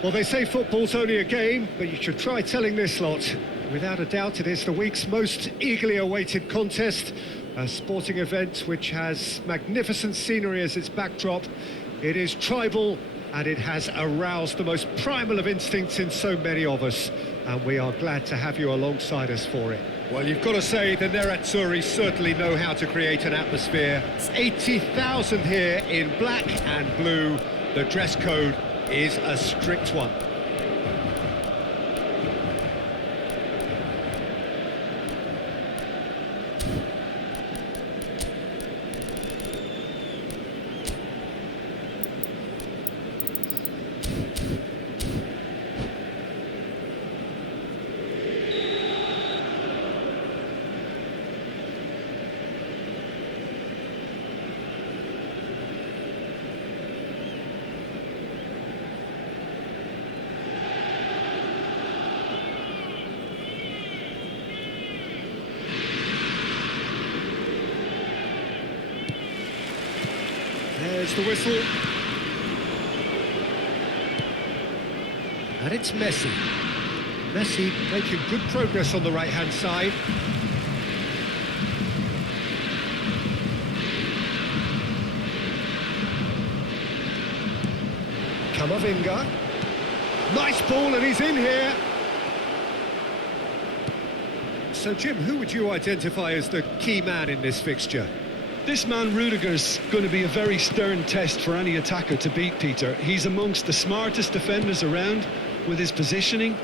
Well, they say football's only a game, but you should try telling this lot. Without a doubt, it is the week's most eagerly awaited contest, a sporting event which has magnificent scenery as its backdrop. It is tribal, and it has aroused the most primal of instincts in so many of us, and we are glad to have you alongside us for it. Well, you've got to say the Nerazzurri certainly know how to create an atmosphere. It's 80,000 here in black and blue. The dress code is a strict one. There's the whistle. And it's Messi. Messi making good progress on the right-hand side. Camavinga. Nice ball, and he's in here. So, Jim, who would you identify as the key man in this fixture? This man Rudiger's going to be a very stern test for any attacker to beat, Peter. He's amongst the smartest defenders around with his positioning,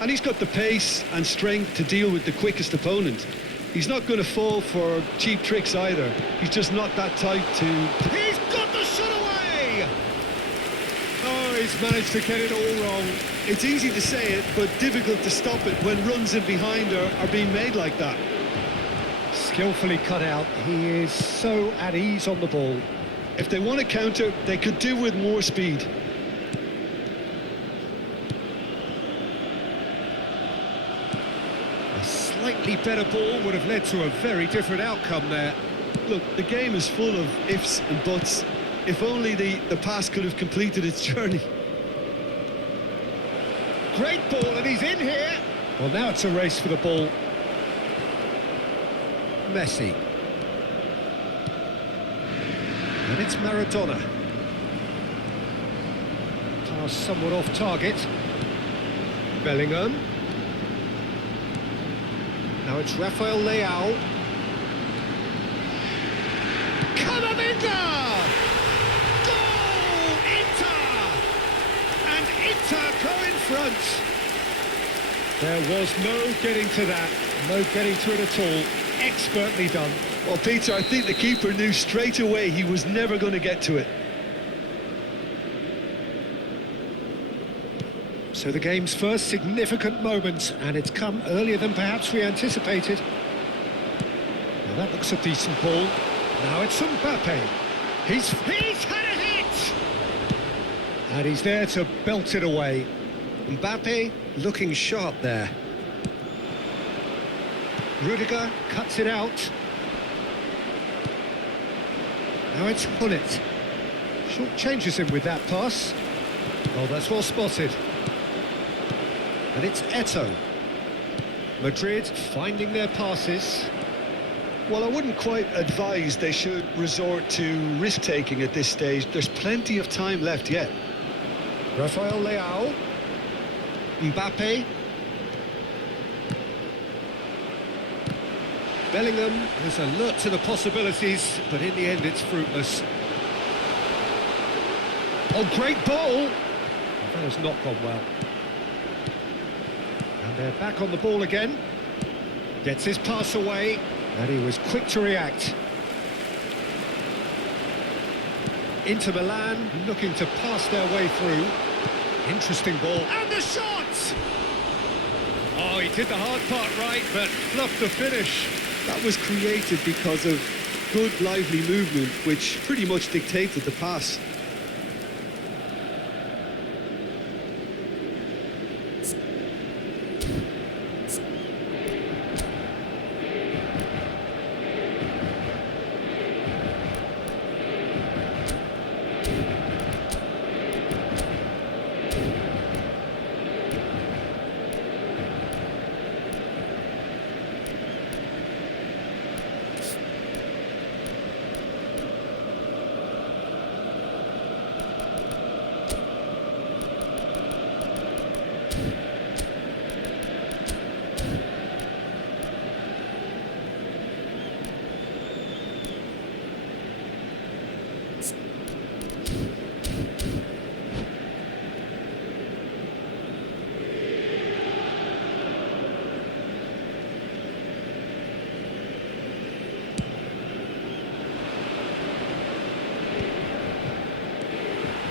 and he's got the pace and strength to deal with the quickest opponent. He's not going to fall for cheap tricks either. He's just not that type to... He's got the shot away! Oh, he's managed to get it all wrong. It's easy to say it, but difficult to stop it when runs in behind are being made like that. Skillfully cut out. He is so at ease on the ball. If they want to counter, they could do with more speed. A slightly better ball would have led to a very different outcome there. Look, the game is full of ifs and buts. If only the pass could have completed its journey. Great ball, and he's in here. Well, now it's a race for the ball. Messi. And it's Maradona. Pass somewhat off target. Bellingham. Now it's Rafael Leao. Camavinga! Goal! Inter! And Inter go in front. There was no getting to that. No getting to it at all. Expertly done. Well, Peter, I think the keeper knew straight away he was never going to get to it. So the game's first significant moment, and it's come earlier than perhaps we anticipated. Well, that looks a decent ball. Now it's Mbappe. He's had a hit! And he's there to belt it away. Mbappe looking sharp there. Rudiger cuts it out. Now it's Hullet. Short changes him with that pass. Oh, that's well spotted. And it's Eto'o. Madrid finding their passes. Well, I wouldn't quite advise they should resort to risk-taking at this stage. There's plenty of time left yet. Rafael Leao. Mbappe. Bellingham was alert to the possibilities, but in the end it's fruitless. Oh, great ball! That has not gone well. And they're back on the ball again. Gets his pass away, and he was quick to react. Inter Milan looking to pass their way through. Interesting ball. And the shot! Oh, he did the hard part right, but fluffed the finish. That was created because of good, lively movement, which pretty much dictated the pass.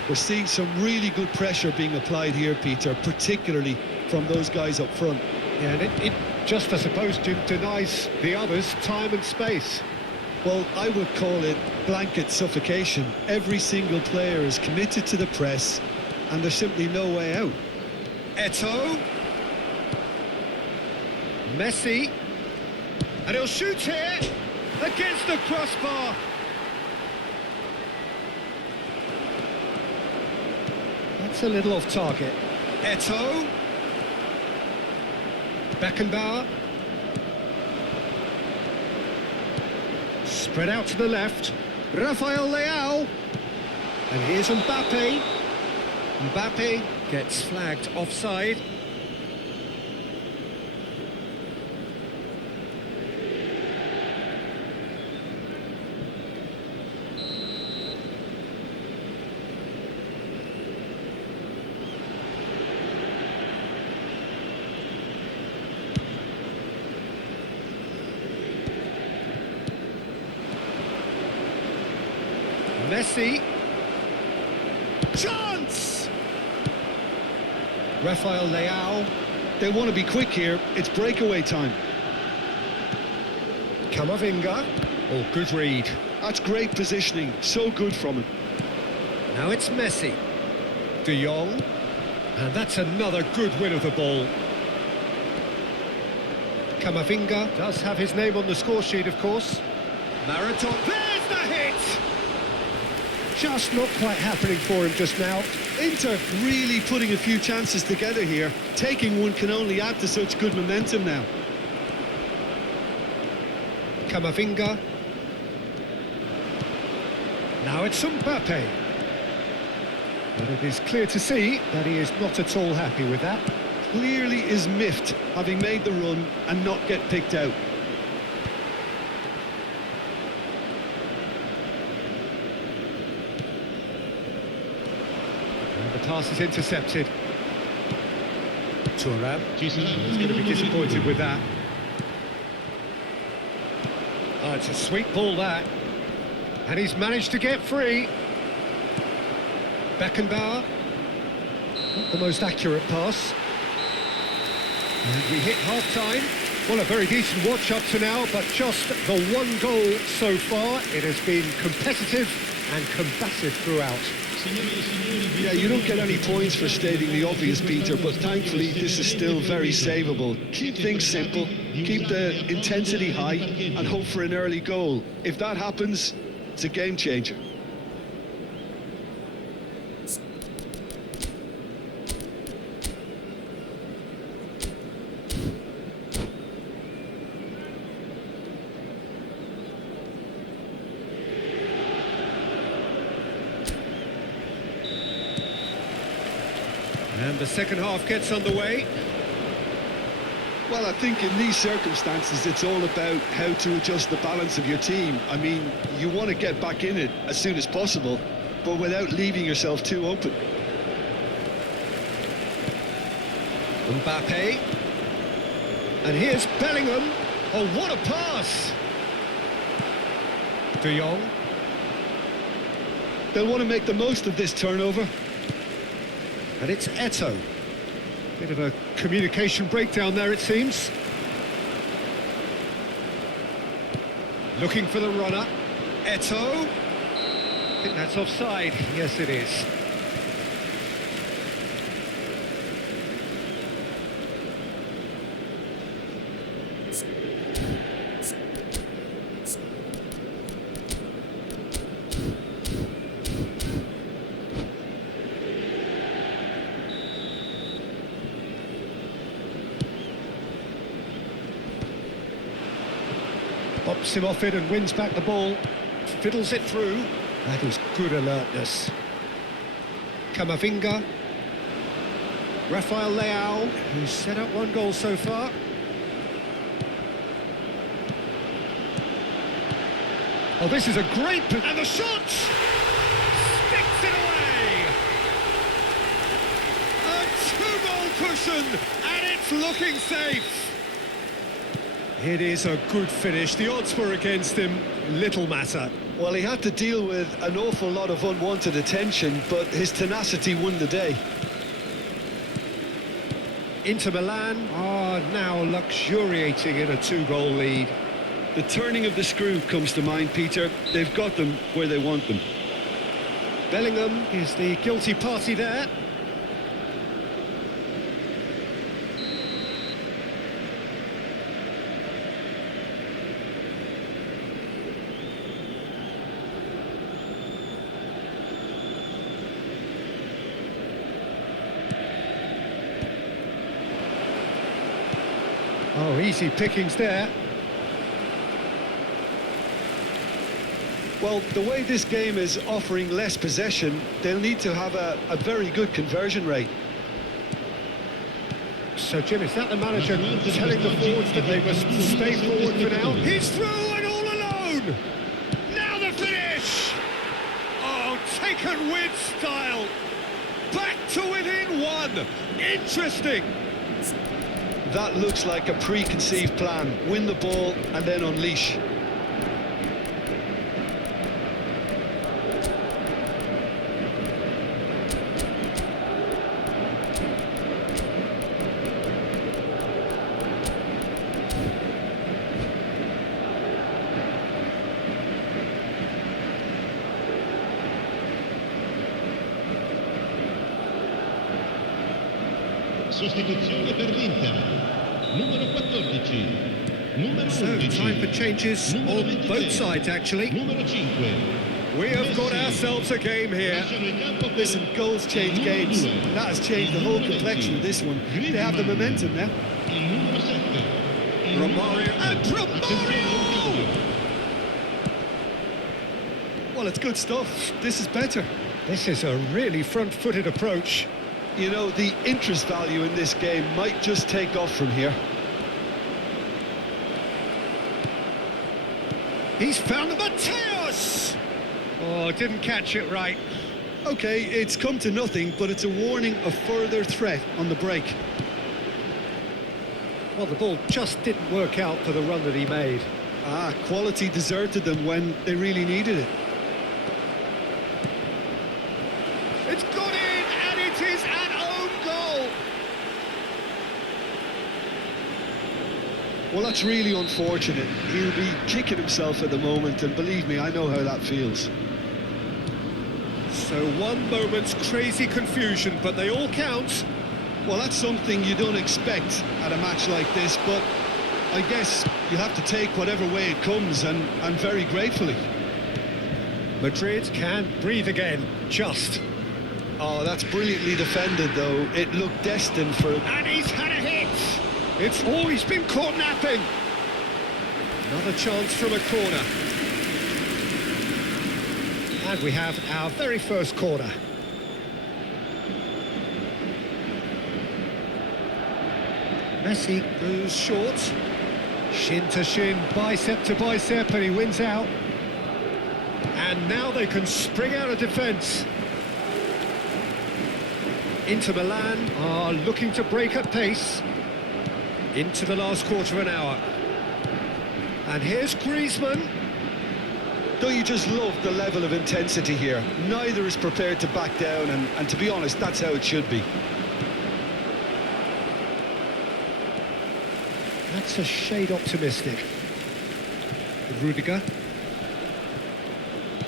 We're seeing some really good pressure being applied here, Peter, particularly from those guys up front. Yeah, and it just, I suppose, denies the others time and space. Well, I would call it blanket suffocation. Every single player is committed to the press, and there's simply no way out. Eto'o. Messi. And he'll shoot here against the crossbar. That's a little off target. Eto'o. Beckenbauer. Spread out to the left. Rafael Leao. And here's Mbappe. Mbappe gets flagged offside. Messi. Chance! Rafael Leao. They want to be quick here. It's breakaway time. Camavinga. Oh, good read. That's great positioning. So good from him. Now it's Messi. De Jong. And that's another good win of the ball. Camavinga does have his name on the score sheet, of course. Marathon. There's the hit! Just not quite happening for him just now. Inter really putting a few chances together here. Taking one can only add to such good momentum now. Camavinga. Now it's Mbappe. But it is clear to see that he is not at all happy with that. Clearly is miffed, having made the run and not get picked out. And the pass is intercepted. Thuram is going to be disappointed with that. Oh, it's a sweet ball, that. And he's managed to get free. Beckenbauer. Not the most accurate pass. And we hit half-time. Well, a very decent watch up to now, but just the one goal so far. It has been competitive and combative throughout. Yeah, you don't get any points for stating the obvious, Peter, but thankfully this is still very savable. Keep things simple, keep the intensity high, and hope for an early goal. If that happens, it's a game changer. the second half gets underway. Well, I think in these circumstances, it's all about how to adjust the balance of your team. I mean, you want to get back in it as soon as possible, but without leaving yourself too open. Mbappe. And here's Bellingham. Oh, what a pass! De Jong. They'll want to make the most of this turnover. And it's Eto'o. Bit of a communication breakdown there, it seems. Looking for the runner. Eto'o. I think that's offside. Yes, it is. Pops him off it and wins back the ball. Fiddles it through. That is good alertness. Camavinga. Rafael Leao, who's set up one goal so far. Oh, this is a great... And the shot! Sticks it away! A two-goal cushion, and it's looking safe. It is a good finish. The odds were against him. Little matter. Well, he had to deal with an awful lot of unwanted attention, but his tenacity won the day. Inter Milan are now luxuriating in a two-goal lead. The turning of the screw comes to mind, Peter. They've got them where they want them. Bellingham is the guilty party there. Oh, easy pickings there. Well, the way this game is offering less possession, they'll need to have a very good conversion rate. So, Jim, is that the manager telling the forwards that they must stay forward for now? He's through and all alone! Now the finish! Oh, taken with style! Back to within one! Interesting! That looks like a preconceived plan. Win the ball and then unleash. Sostituzione per l'Inter. Numero 14. Numero 11. So, time for changes on both sides, actually. Numero 5. We have got ourselves a game here. Listen, goals change games. That has changed the whole complexion of this one. They have the momentum now. Il numero 7. Romario and Romario! Well, it's good stuff. This is better. This is a really front-footed approach. You know, the interest value in this game might just take off from here. He's found the Mateos! Oh, didn't catch it right. Okay, it's come to nothing, but it's a warning of further threat on the break. Well, the ball just didn't work out for the run that he made. Quality deserted them when they really needed it. It's got in, and it is an own goal! Well, that's really unfortunate. He'll be kicking himself at the moment, and believe me, I know how that feels. So one moment's crazy confusion, but they all count. Well, that's something you don't expect at a match like this, but I guess you have to take whatever way it comes, and very gratefully. Madrid can breathe again, just. Oh, that's brilliantly defended, though. It looked destined for... And he's had a hit! It's always been caught napping. Another chance from a corner. And we have our very first corner. Messi goes short. Shin to shin, bicep to bicep, and he wins out. And now they can spring out of defence. Inter Milan are looking to break at pace into the last quarter of an hour. And here's Griezmann. Don't you just love the level of intensity here? Neither is prepared to back down, and to be honest, that's how it should be. That's a shade optimistic. Rudiger.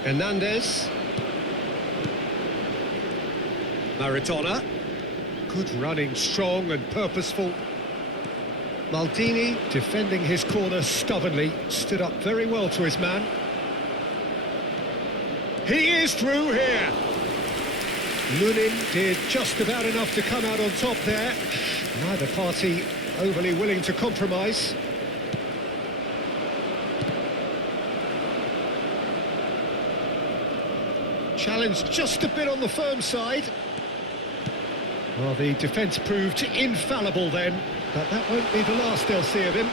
Hernandez. Maradona. Good running, strong and purposeful. Maldini, defending his corner stubbornly, stood up very well to his man. He is through here. Lunin did just about enough to come out on top there. Neither party overly willing to compromise. Challenged just a bit on the firm side. Well, the defence proved infallible then, but that won't be the last they'll see of him.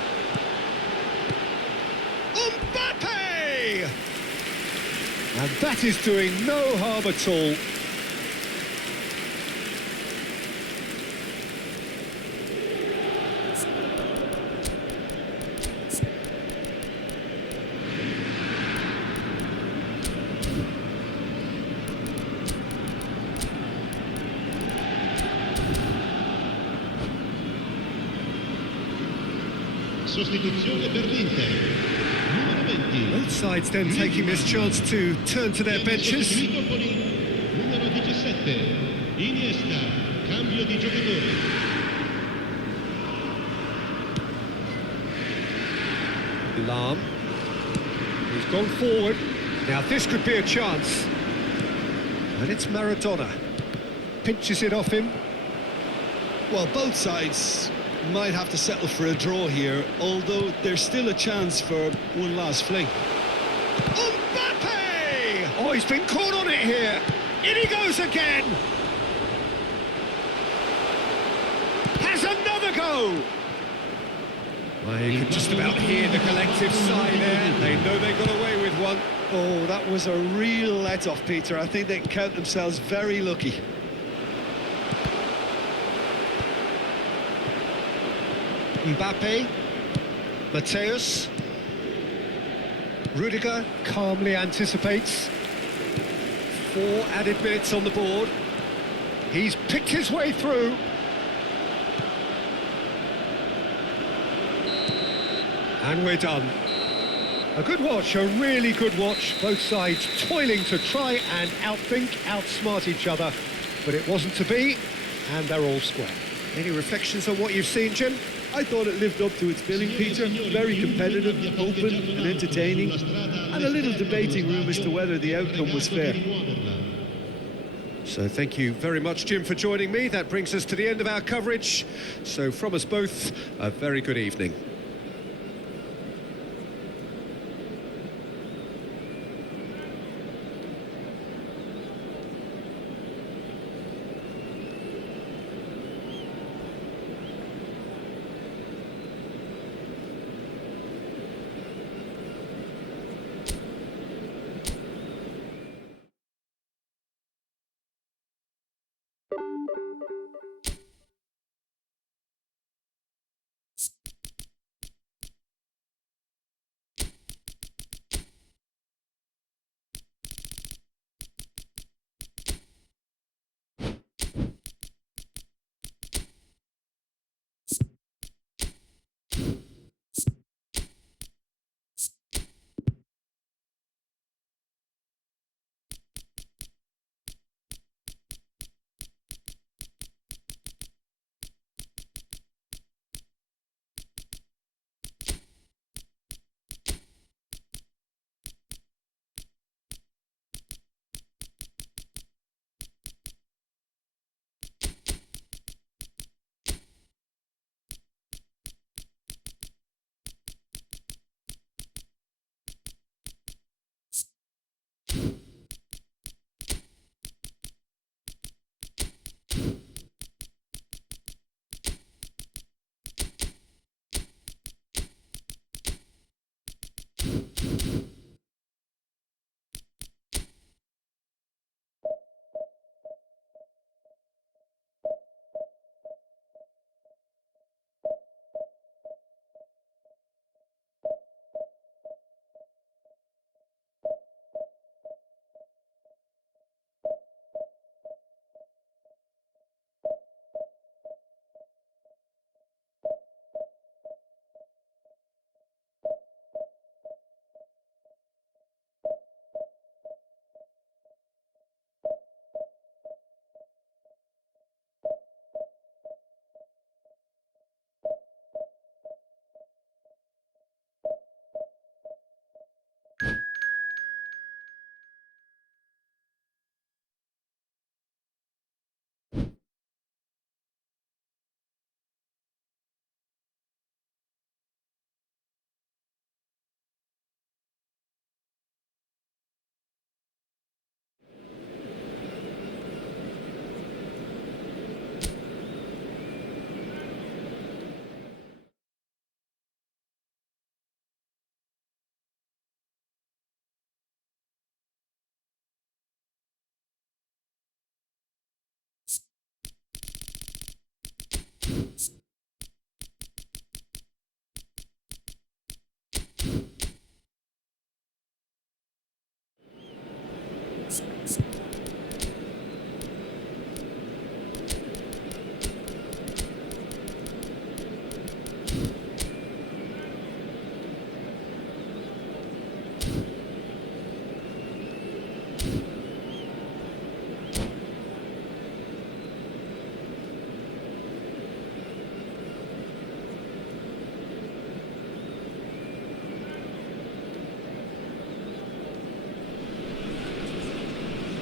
Mbappe! And that is doing no harm at all. Sostituzione per l'Inter. Numero 20. Both sides then taking this chance to turn to their benches. Sostituito con il numero 17. Iniesta. Cambio di giocatore. Lahm. He's gone forward. Now this could be a chance. And it's Maradona. Pinches it off him. Well, both sides might have to settle for a draw here, although there's still a chance for one last fling. Mbappe! Oh, he's been caught on it here. In he goes again. Has another go. Well, you can just about hear the collective sigh there. They know they got away with one. Oh, that was a real let-off, Peter. I think they can count themselves very lucky. Mbappe, Mateus, Rudiger calmly anticipates. 4 added minutes on the board. He's picked his way through. And we're done. A good watch, a really good watch. Both sides toiling to try and outthink, outsmart each other. But it wasn't to be, and they're all square. Any reflections on what you've seen, Jim? I thought it lived up to its billing, Peter. Very competitive, open and entertaining, and a little debating room as to whether the outcome was fair. So thank you very much, Jim, for joining me. That brings us to the end of our coverage. So from us both, a very good evening.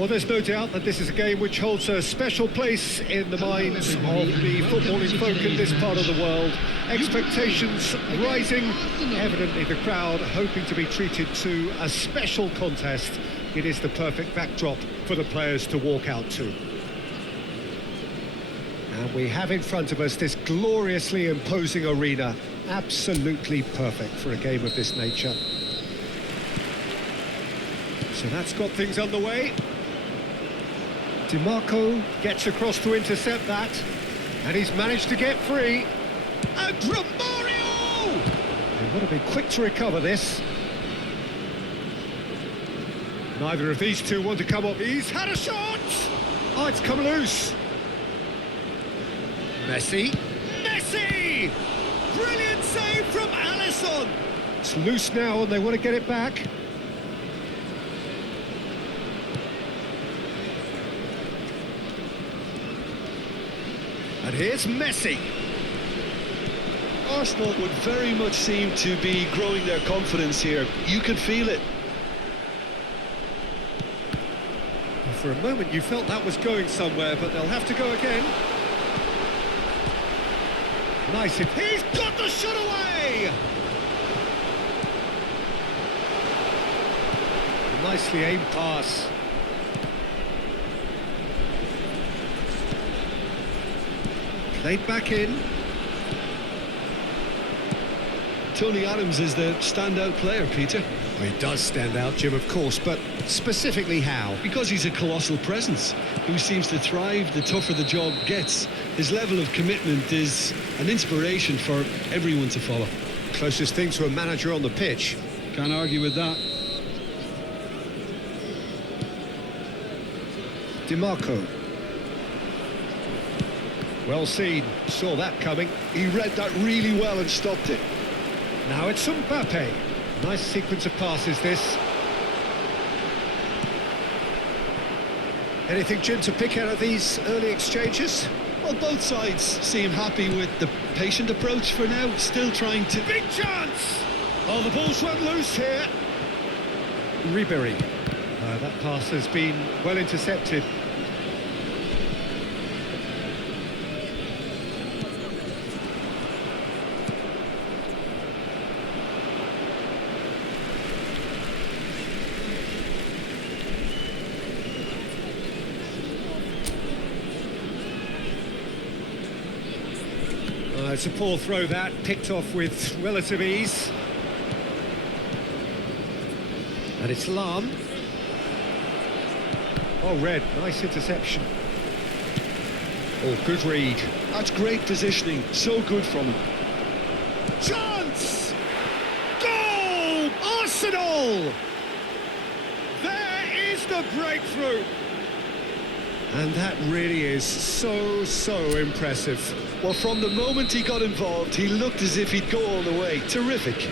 Well, there's no doubt that this is a game which holds a special place in the minds of the footballing folk in this part of the world. Expectations rising, evidently the crowd hoping to be treated to a special contest. It is the perfect backdrop for the players to walk out to. And we have in front of us this gloriously imposing arena, absolutely perfect for a game of this nature. So that's got things underway. DiMarco gets across to intercept that, and he's managed to get free. And Romario! They've got to be quick to recover this. Neither of these two want to come up. He's had a shot! Oh, it's come loose. Messi! Messi! Brilliant save from Alisson! It's loose now and they want to get it back. And here's Messi. Arsenal would very much seem to be growing their confidence here. You can feel it. For a moment you felt that was going somewhere, but they'll have to go again. Nice. He's got the shot away! Nicely aimed pass. Played back in. Tony Adams is the standout player, Peter. Well, he does stand out, Jim, of course, but specifically how? Because he's a colossal presence who seems to thrive the tougher the job gets. His level of commitment is an inspiration for everyone to follow. Closest thing to a manager on the pitch. Can't argue with that. DiMarco. Well seen, saw that coming. He read that really well and stopped it. Now it's Mbappe. Nice sequence of passes, this. Anything, Jim, to pick out of these early exchanges? Well, both sides seem happy with the patient approach for now, still trying to... Big chance! Oh, the ball's run loose here. Ribery. That pass has been well intercepted. It's a poor throw that, picked off with relative ease. And it's Lahm. Oh, Red, nice interception. Oh, good read. That's great positioning, so good from him. Chance! Goal! Arsenal! There is the breakthrough! And that really is so impressive. Well, from the moment he got involved, he looked as if he'd go all the way. Terrific.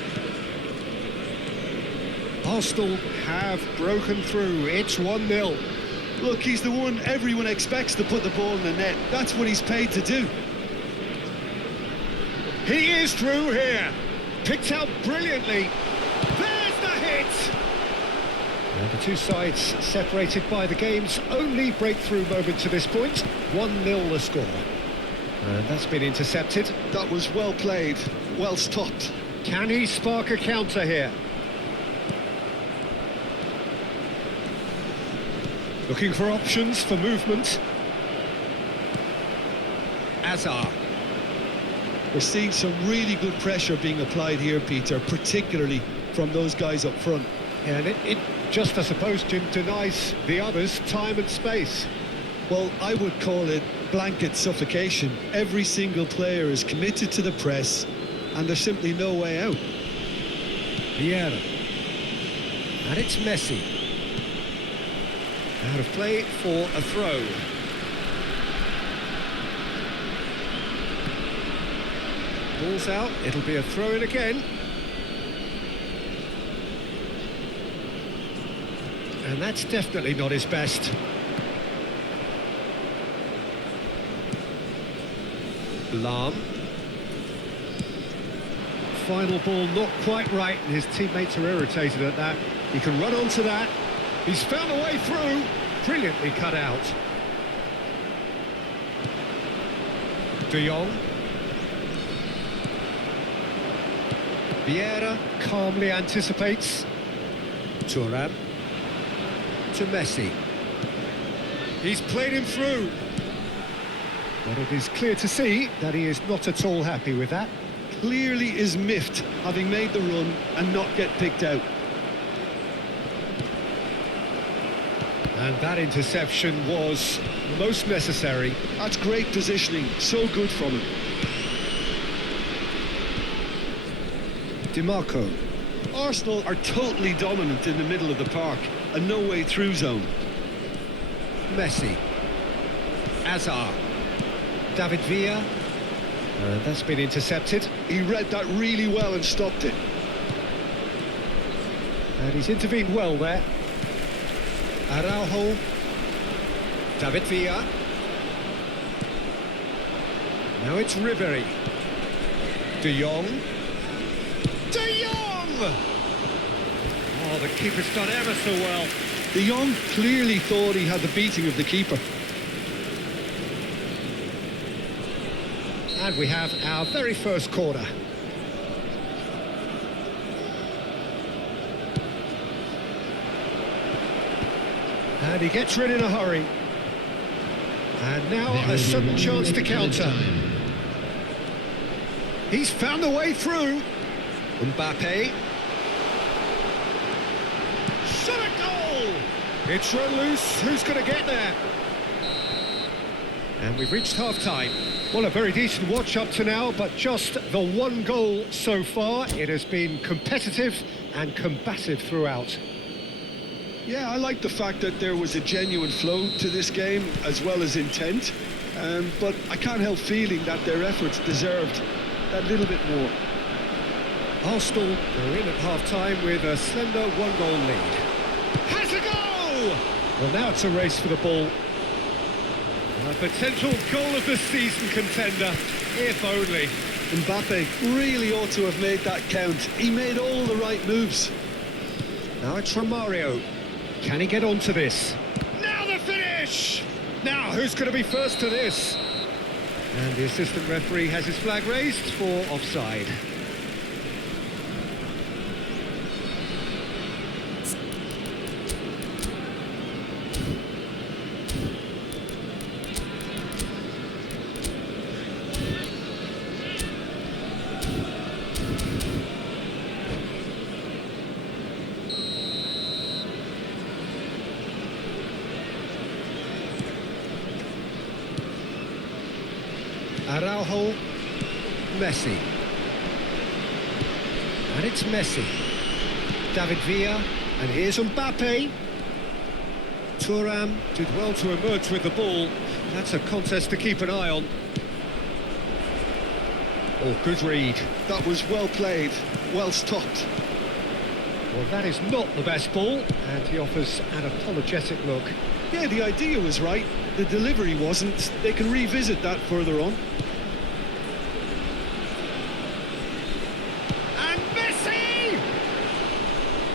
Arsenal have broken through. It's 1-0. Look, he's the one everyone expects to put the ball in the net. That's what he's paid to do. He is through here. Picked out brilliantly. There's the hit. And the two sides separated by the game's only breakthrough moment to this point. 1-0 the score. And that's been intercepted. That was well played, well stopped. Can he spark a counter here? Looking for options for movement. Azar. We're seeing some really good pressure being applied here, Peter, particularly from those guys up front. And it just, I suppose, Jim, denies the others time and space. Well, I would call it blanket suffocation. Every single player is committed to the press, and there's simply no way out. Vieira. And it's Messi. Out of play for a throw. Ball's out, it'll be a throw-in again. And that's definitely not his best. Lahm. Final ball not quite right, and his teammates are irritated at that. He can run onto that. He's found a way through. Brilliantly cut out. De Jong. Vieira calmly anticipates. Thuram. To Messi. He's played him through. But it is clear to see that he is not at all happy with that. Clearly is miffed, having made the run and not get picked out. And that interception was most necessary. That's great positioning, so good from him. DiMarco. Arsenal are totally dominant in the middle of the park, a no-way through zone. Messi. Azar. David Villa. That's been intercepted. He read that really well and stopped it. And he's intervened well there. Araujo. David Villa. Now it's Ribery. De Jong. De Jong! Oh, the keeper's done ever so well. De Jong clearly thought he had the beating of the keeper. And we have our very first corner. And he gets rid in a hurry. And now a sudden chance to counter. He's found a way through. Mbappe. Shot a goal! It's run loose. Who's going to get there? And we've reached half-time. Well, a very decent watch up to now, but just the one goal so far. It has been competitive and combative throughout. Yeah, I like the fact that there was a genuine flow to this game, as well as intent. But I can't help feeling that their efforts deserved that little bit more. Arsenal are in at half-time with a slender one-goal lead. Has a goal! Well, now it's a race for the ball. A potential goal of the season contender, if only. Mbappe really ought to have made that count. He made all the right moves. Now it's Romario. Can he get onto this? Now the finish! Now, who's going to be first to this? And the assistant referee has his flag raised for offside. Araujo, Messi. And it's Messi. David Villa, and here's Mbappe. Thuram did well to emerge with the ball. That's a contest to keep an eye on. Oh, good read. That was well played, well stopped. Well, that is not the best ball, and he offers an apologetic look. Yeah, the idea was right, the delivery wasn't. They can revisit that further on. And Messi!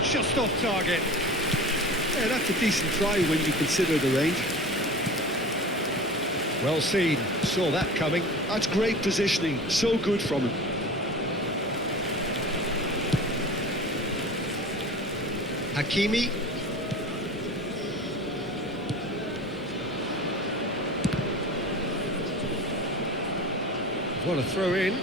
Just off target. Yeah, that's a decent try when you consider the range. Well seen, saw that coming. That's great positioning, so good from him. Hakimi. What a throw in.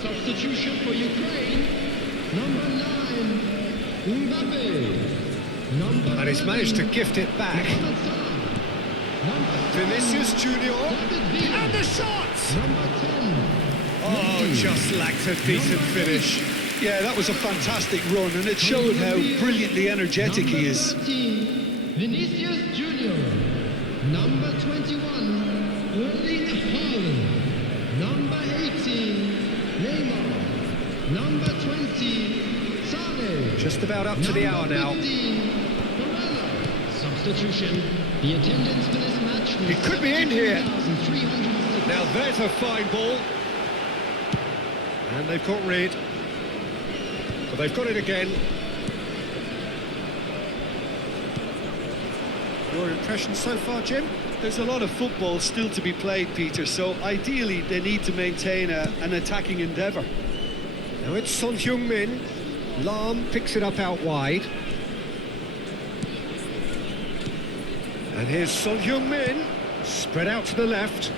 Substitution for Ukraine, number 9, Mbappe. And he's managed to gift it back. Vinicius Junior. And the shot! Oh, just lacked a decent finish. Yeah, that was a fantastic run, and it showed how brilliantly energetic he is. Vinicius Junior, number 21, Erling Haaland, Number 18, Neymar. Number 20, Sane. Just about up to the hour now. 15, Barella. Substitution. The attendance for this match was He could be in here. 72,306. Now there's a fine ball. And they've got rid. But they've got it again. Your impression so far, Jim? There's a lot of football still to be played, Peter, so ideally they need to maintain an attacking endeavour. Now it's Son Heung-min. Lam picks it up out wide. And here's Son Heung-min. Spread out to the left.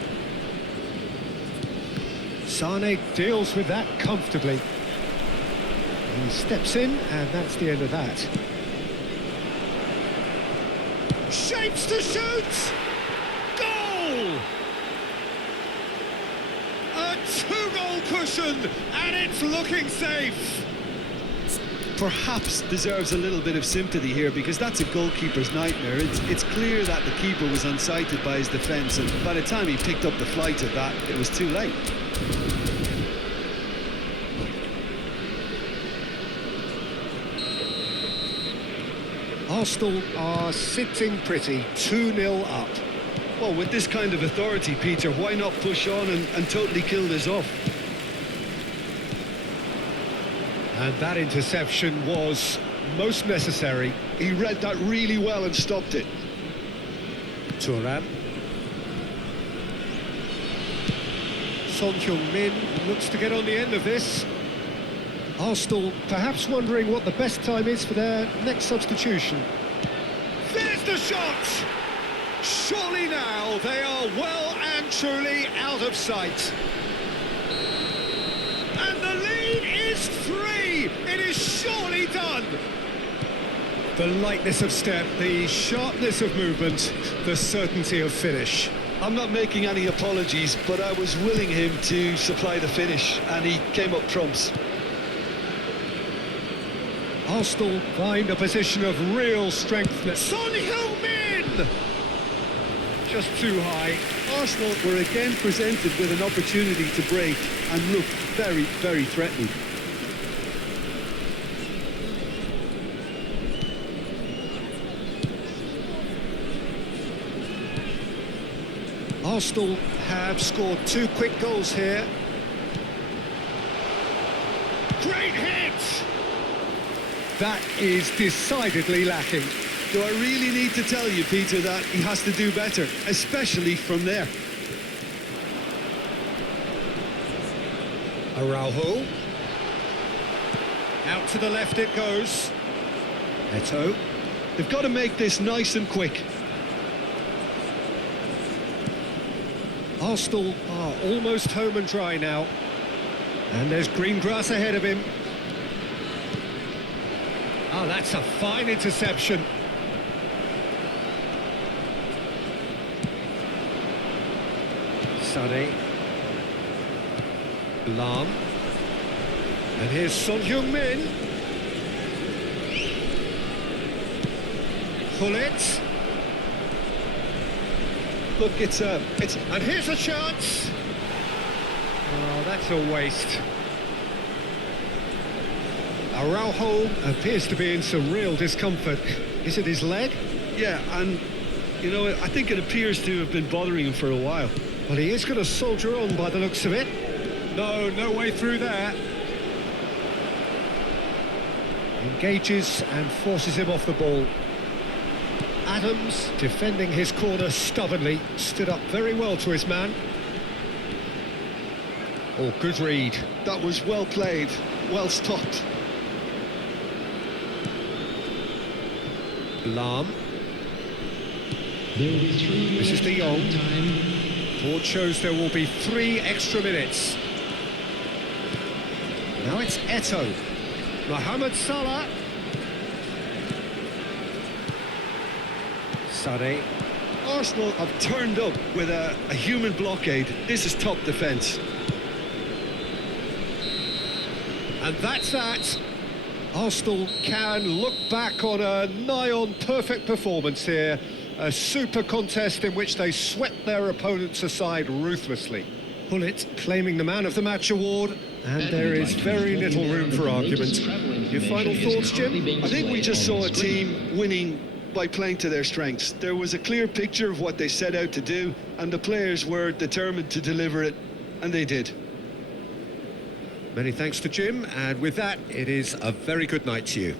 Sane deals with that comfortably. He steps in, and that's the end of that. Shapes to shoot! Goal! A two-goal cushion, and it's looking safe. Perhaps deserves a little bit of sympathy here because that's a goalkeeper's nightmare. It's clear that the keeper was unsighted by his defence, and by the time he picked up the flight of that, it was too late. Arsenal are sitting pretty, 2-0 up. Well, with this kind of authority, Peter, why not push on and totally kill this off? And that interception was most necessary. He read that really well and stopped it. Thuram. Son Heung-min looks to get on the end of this. Arsenal perhaps wondering what the best time is for their next substitution. There's the shot! Surely now they are well and truly out of sight. And the lead is 3! It is surely done! The lightness of step, the sharpness of movement, the certainty of finish. I'm not making any apologies, but I was willing him to supply the finish, and he came up trumps. Arsenal find a position of real strength. Son Heung-min! Just too high. Arsenal were again presented with an opportunity to break and looked very, very threatening. Arsenal have scored 2 quick goals here. Great hit! That is decidedly lacking. Do I really need to tell you, Peter, that he has to do better, especially from there? Araujo. Out to the left it goes. Eto'o. They've got to make this nice and quick. Arsenal are almost home and dry now. And there's green grass ahead of him. Oh, that's a fine interception. Sane. Lam. And here's Son Heung-min. Hullet. Look, it's And here's a chance. Oh, that's a waste. Araujo appears to be in some real discomfort. Is it his leg? yeah, and you know, I think it appears to have been bothering him for a while. Well, he is going to soldier on by the looks of it. No way through there. Engages and forces him off the ball. Adams, defending his corner stubbornly, stood up very well to his man. Oh, good read. That was well played, well stopped. Lam. There will be 3 This is minutes De Jong. time. Board shows there will be 3 extra minutes. Now it's Eto'o. Mohamed Salah. Sane. Arsenal have turned up with a human blockade. This is top defence. And that's that. Arsenal can look back on a nigh-on perfect performance here. A super contest in which they swept their opponents aside ruthlessly. Pullet claiming the Man of the Match award, and there is very little room for argument. Your final thoughts, Jim? I think we just saw a team winning by playing to their strengths. There was a clear picture of what they set out to do, and the players were determined to deliver it, and they did. Many thanks to Jim, and with that, it is a very good night to you.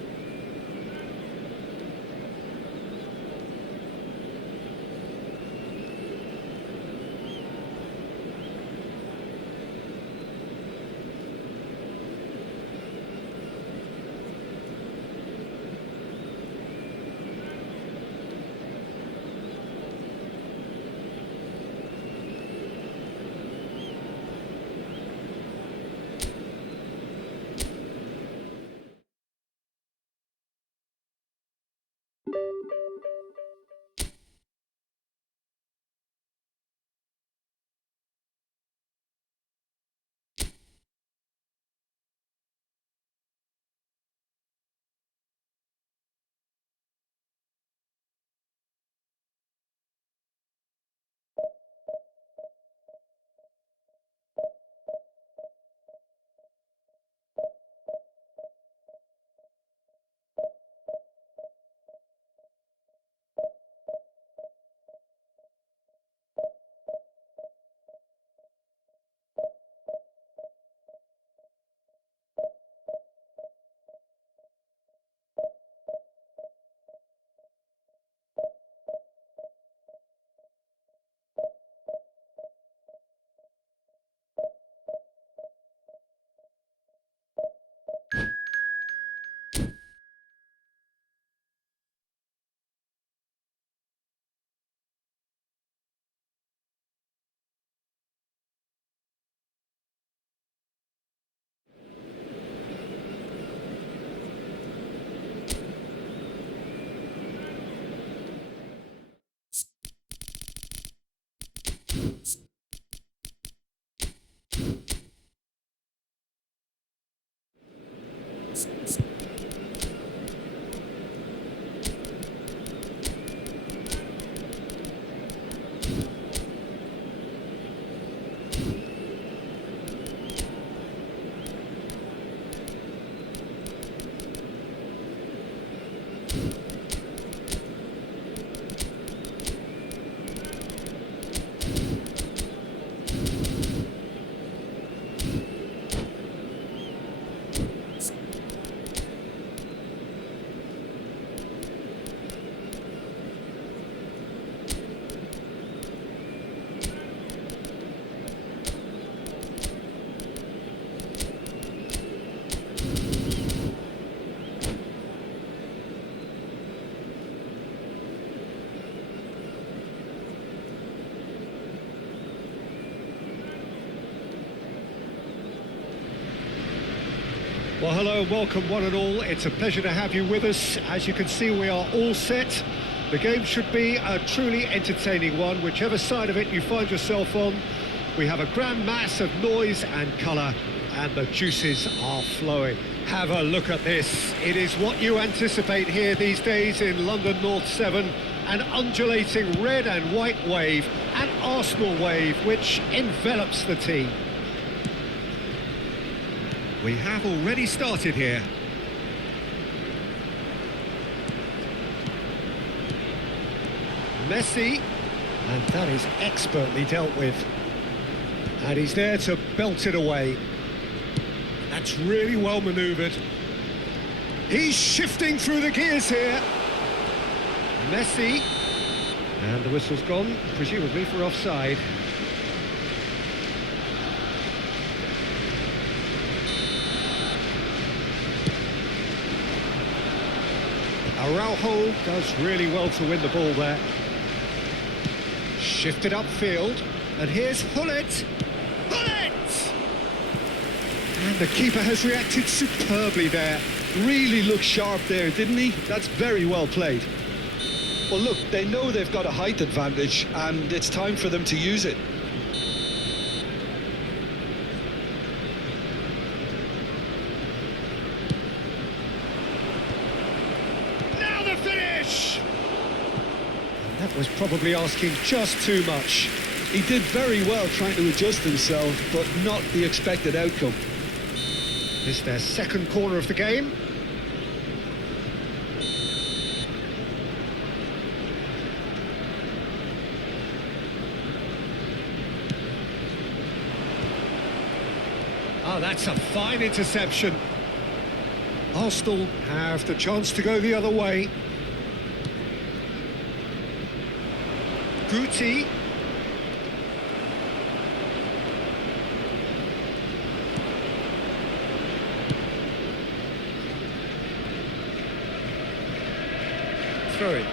Well, hello and welcome one and all. It's a pleasure to have you with us. As you can see, we are all set. The game should be a truly entertaining one, whichever side of it you find yourself on. We have a grand mass of noise and colour, and the juices are flowing. Have a look at this. It is what you anticipate here these days in London North 7. An undulating red and white wave, an Arsenal wave, which envelops the team. We have already started here. Messi, and that is expertly dealt with. And he's there to belt it away. That's really well manoeuvred. He's shifting through the gears here. Messi, and the whistle's gone, presumably for offside. Araujo does really well to win the ball there. Shifted upfield, and here's Hullet. Hullet! And the keeper has reacted superbly there. Really looked sharp there, didn't he? That's very well played. Well, look, they know they've got a height advantage, and it's time for them to use it. Now the finish! And that was probably asking just too much. He did very well trying to adjust himself, but not the expected outcome. This is their second corner of the game. Oh, that's a fine interception. Arsenal have the chance to go the other way. Guti. Throw it.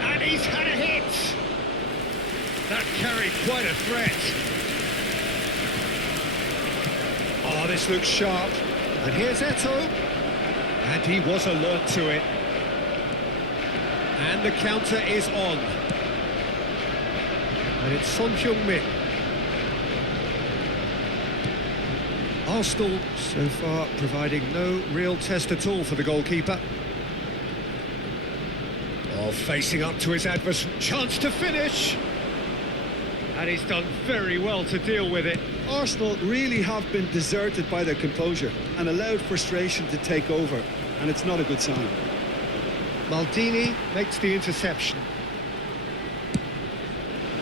And he's had a hit. That carried quite a threat. Oh, this looks sharp. And here's Eto'o. And he was alert to it. And the counter is on. And it's Son Heung-min. Arsenal so far providing no real test at all for the goalkeeper. Oh, facing up to his adversary. Chance to finish. And he's done very well to deal with it. Arsenal really have been deserted by their composure and allowed frustration to take over, and it's not a good sign. Maldini makes the interception.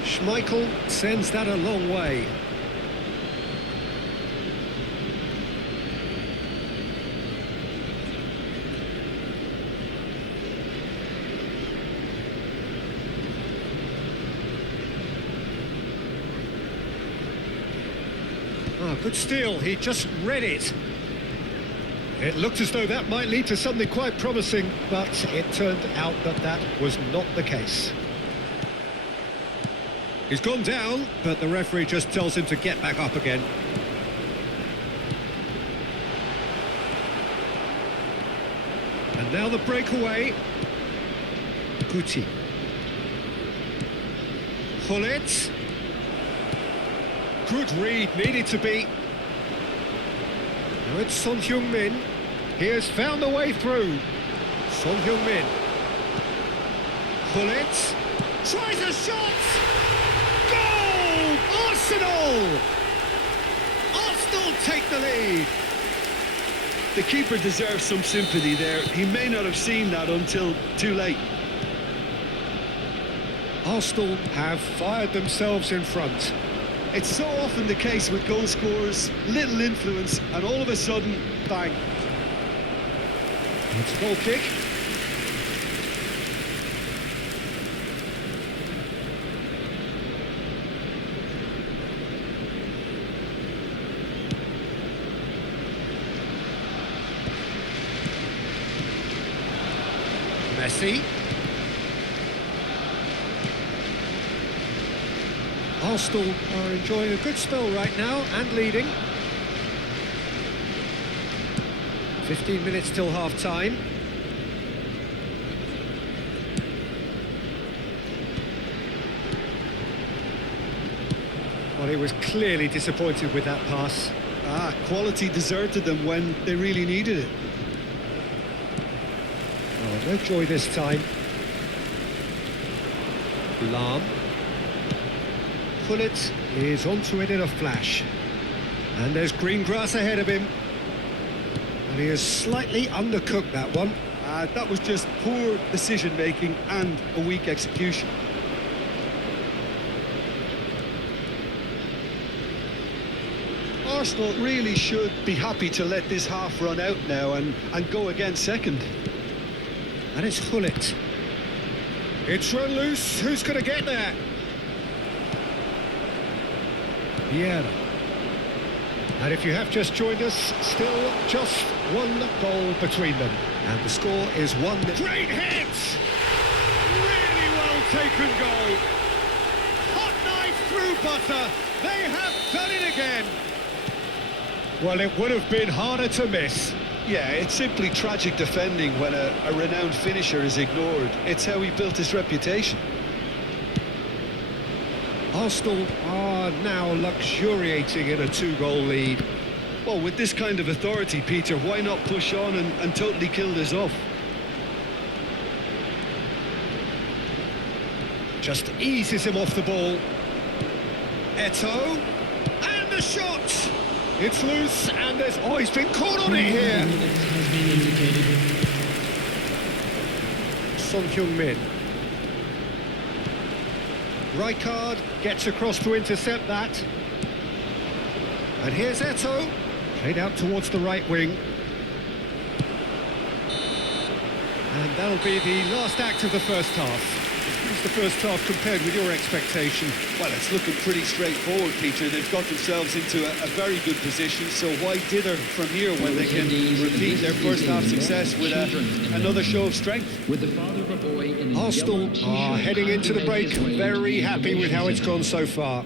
Schmeichel sends that a long way. Oh, good steal, he just read it. It looked as though that might lead to something quite promising, but it turned out that that was not the case. He's gone down, but the referee just tells him to get back up again. And now the breakaway. Guti. Gullit. Good read, needed to be. Now it's Son Heung-min. He has found a way through. Son Heung-min. Gullit. Tries a shot! Goal! Arsenal! Arsenal take the lead. The keeper deserves some sympathy there. He may not have seen that until too late. Arsenal have fired themselves in front. It's so often the case with goal scorers, little influence, and all of a sudden, bang. It's a goal kick. Messi. Arsenal are enjoying a good spell right now and leading. 15 minutes till half-time. Well, he was clearly disappointed with that pass. Quality deserted them when they really needed it. Oh, no joy this time. Lahm. Gullit is onto it in a flash. And there's green grass ahead of him. And he has slightly undercooked that one. That was just poor decision-making and a weak execution. Arsenal really should be happy to let this half run out now and go again second. And it's Gullit. It's run loose. Who's going to get there? Vieira. And if you have just joined us, still just one goal between them. And the score is 1-0. Great hit! Really well taken goal. Hot knife through butter. They have done it again. Well, it would have been harder to miss. Yeah, it's simply tragic defending when a renowned finisher is ignored. It's how he built his reputation. Arsenal are now luxuriating in a two-goal lead. Well, with this kind of authority, Peter, why not push on and totally kill this off? Just eases him off the ball. Eto'o, and the shot! It's loose, and there's... Oh, he's been caught on it here! Son Heung-min. Rijkaard gets across to intercept that. And here's Eto'o, played out towards the right wing. And that'll be the last act of the first half. How's the first half compared with your expectation? Well, it's looking pretty straightforward, Peter. They've got themselves into a very good position, so why dither from here when they can repeat their first half success with another show of strength? With the father of a boy in Arsenal are heading into the break very happy with how it's gone so far.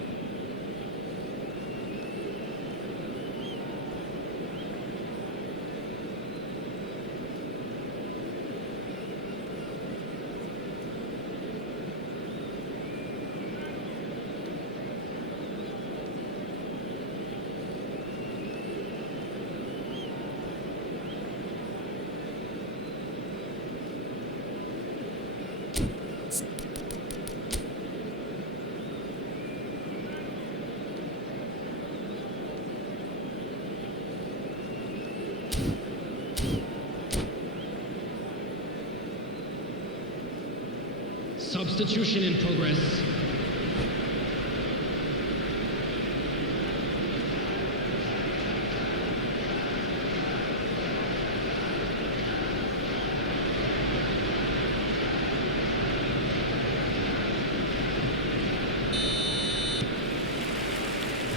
Substitution in progress.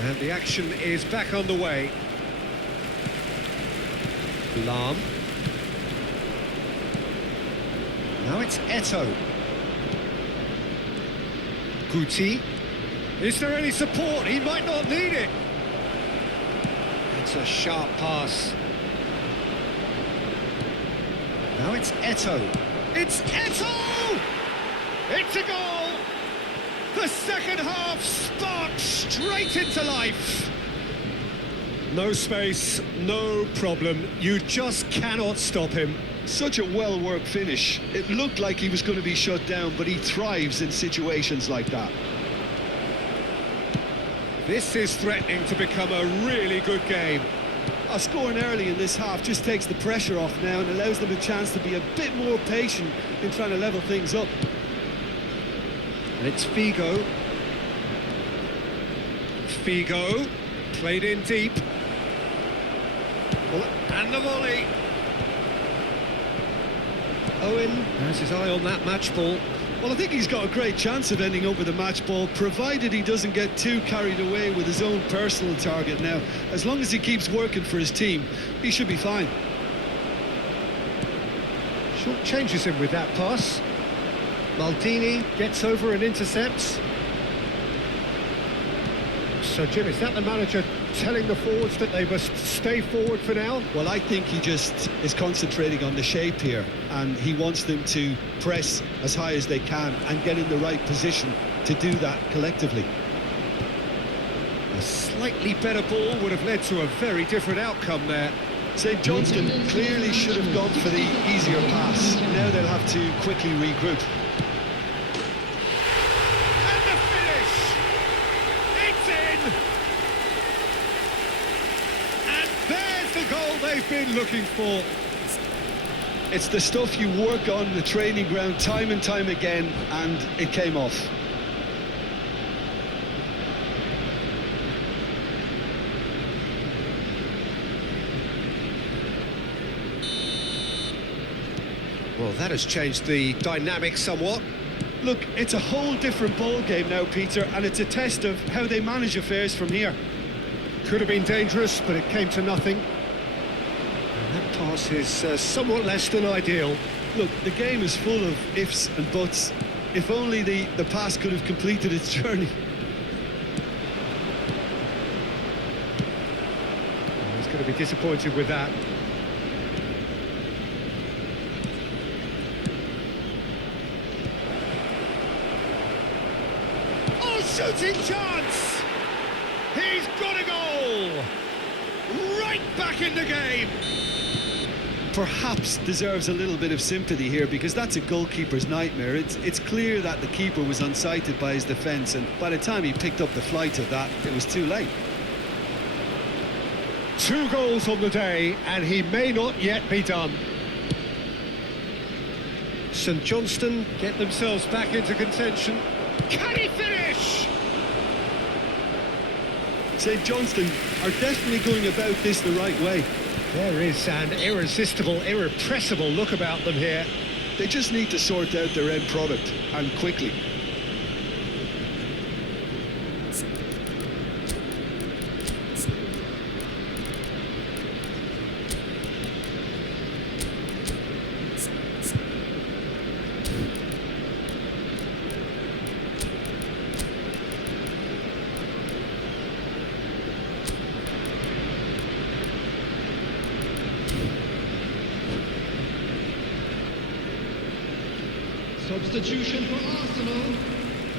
And the action is back on the way. Lahm. Now it's Eto'o. Guti. Is there any support? He might not need it. It's a sharp pass. Now it's Eto'o. It's Eto'o! It's a goal! The second half sparked straight into life. No space, no problem. You just cannot stop him. Such a well-worked finish. It looked like he was going to be shut down, but he thrives in situations like that. This is threatening to become a really good game. Scoring early in this half just takes the pressure off now and allows them a chance to be a bit more patient in trying to level things up. And it's Figo. Figo, played in deep. And the volley. Owen has his eye on that match ball. Well, I think he's got a great chance of ending up with a match ball, provided he doesn't get too carried away with his own personal target now. As long as he keeps working for his team, he should be fine. Short changes him with that pass. Maldini gets over and intercepts. So, Jim, is that the manager telling the forwards that they must stay forward for now? Well, I think he just is concentrating on the shape here, and he wants them to press as high as they can and get in the right position to do that collectively. A slightly better ball would have led to a very different outcome there. St Johnstone clearly should have gone for the easier pass. Now they'll have to quickly regroup. And the finish! It's in! And there's the goal they've been looking for. It's the stuff you work on the training ground time and time again, and it came off. Well, that has changed the dynamic somewhat. Look, it's a whole different ball game now, Peter, and it's a test of how they manage affairs from here. Could have been dangerous, but it came to nothing. And that pass is somewhat less than ideal. Look, the game is full of ifs and buts. If only the pass could have completed its journey. He's going to be disappointed with that. Shooting chance! He's got a goal! Right back in the game! Perhaps deserves a little bit of sympathy here, because that's a goalkeeper's nightmare. It's clear that the keeper was unsighted by his defence, and by the time he picked up the flight of that, it was too late. 2 goals on the day, and he may not yet be done. St Johnstone get themselves back into contention. Can he finish? St Johnstone are definitely going about this the right way. There is an irresistible, irrepressible look about them here. They just need to sort out their end product, and quickly. Substitution for Arsenal.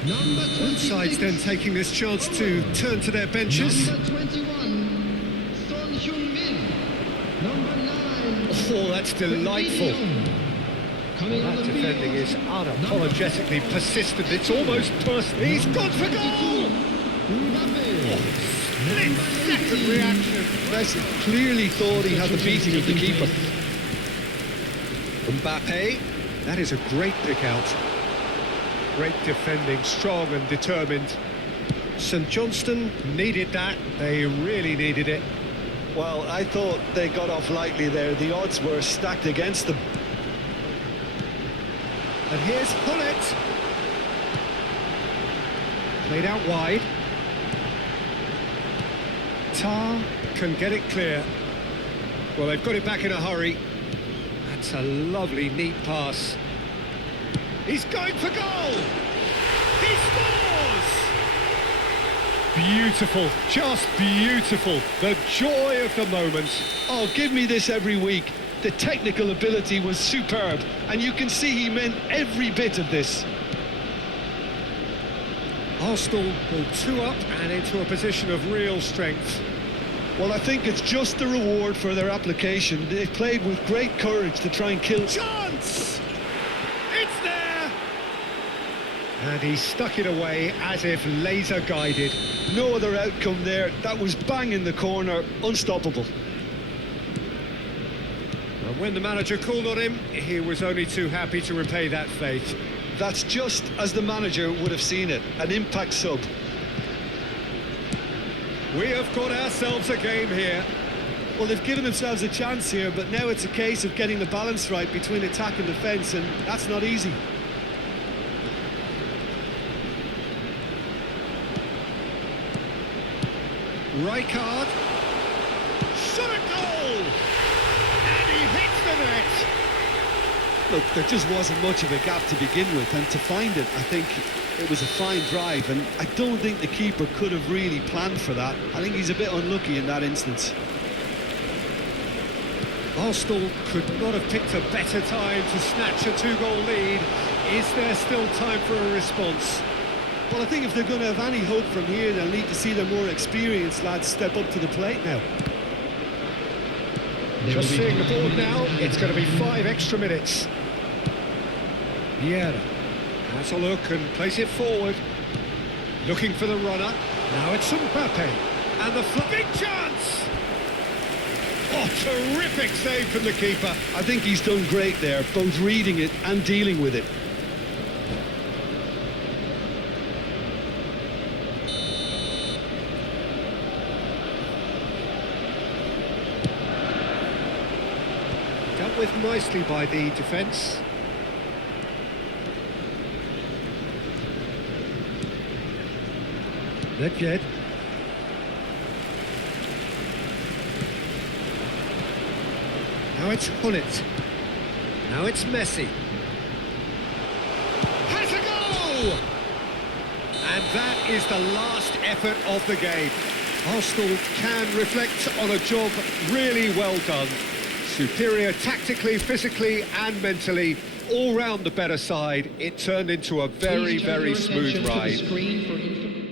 Number 26. Both sides then taking this chance to turn to their benches. Number 21, Son Heung-min. Number 9. Oh, that's delightful. Coming on That the defending field, is unapologetically persistent. It's almost personal. He's gone for goal! Split-second reaction. Messi clearly thought he had the beating of the keeper. Mbappe, that is a great pick out. Great defending, strong and determined. St Johnstone needed that. They really needed it. Well, I thought they got off lightly there. The odds were stacked against them. And here's Hullet. Played out wide. Tar can get it clear. Well, they've got it back in a hurry. That's a lovely, neat pass. He's going for goal! He scores! Beautiful, just beautiful. The joy of the moment. Oh, give me this every week. The technical ability was superb, and you can see he meant every bit of this. Arsenal go 2 up and into a position of real strength. Well, I think it's just the reward for their application. They've played with great courage to try and kill... Chance! It's there! And he stuck it away as if laser guided. No other outcome there. That was bang in the corner, unstoppable. And when the manager called on him, he was only too happy to repay that faith. That's just as the manager would have seen it, an impact sub. We have got ourselves a game here. Well, they've given themselves a chance here, but now it's a case of getting the balance right between attack and defence, and that's not easy. Rijkaard. Shot a goal! And he hits the net! Look, there just wasn't much of a gap to begin with, and to find it, I think it was a fine drive, and I don't think the keeper could have really planned for that. I think he's a bit unlucky in that instance. Arsenal could not have picked a better time to snatch a 2-goal lead. Is there still time for a response? Well, I think if they're going to have any hope from here, they'll need to see their more experienced lads step up to the plate now. Just seeing the board now, it's going to be 5 extra minutes. Vieira has a look and plays it forward. Looking for the runner. Now it's Mbappe. And the big chance! Oh, terrific save from the keeper. I think he's done great there, both reading it and dealing with it. Dealt with nicely by the defence. Nedved. Now it's Hullet. Now it's Messi. Has a goal! And that is the last effort of the game. Arsenal can reflect on a job really well done. Superior tactically, physically and mentally. All round the better side. It turned into a very, very smooth ride.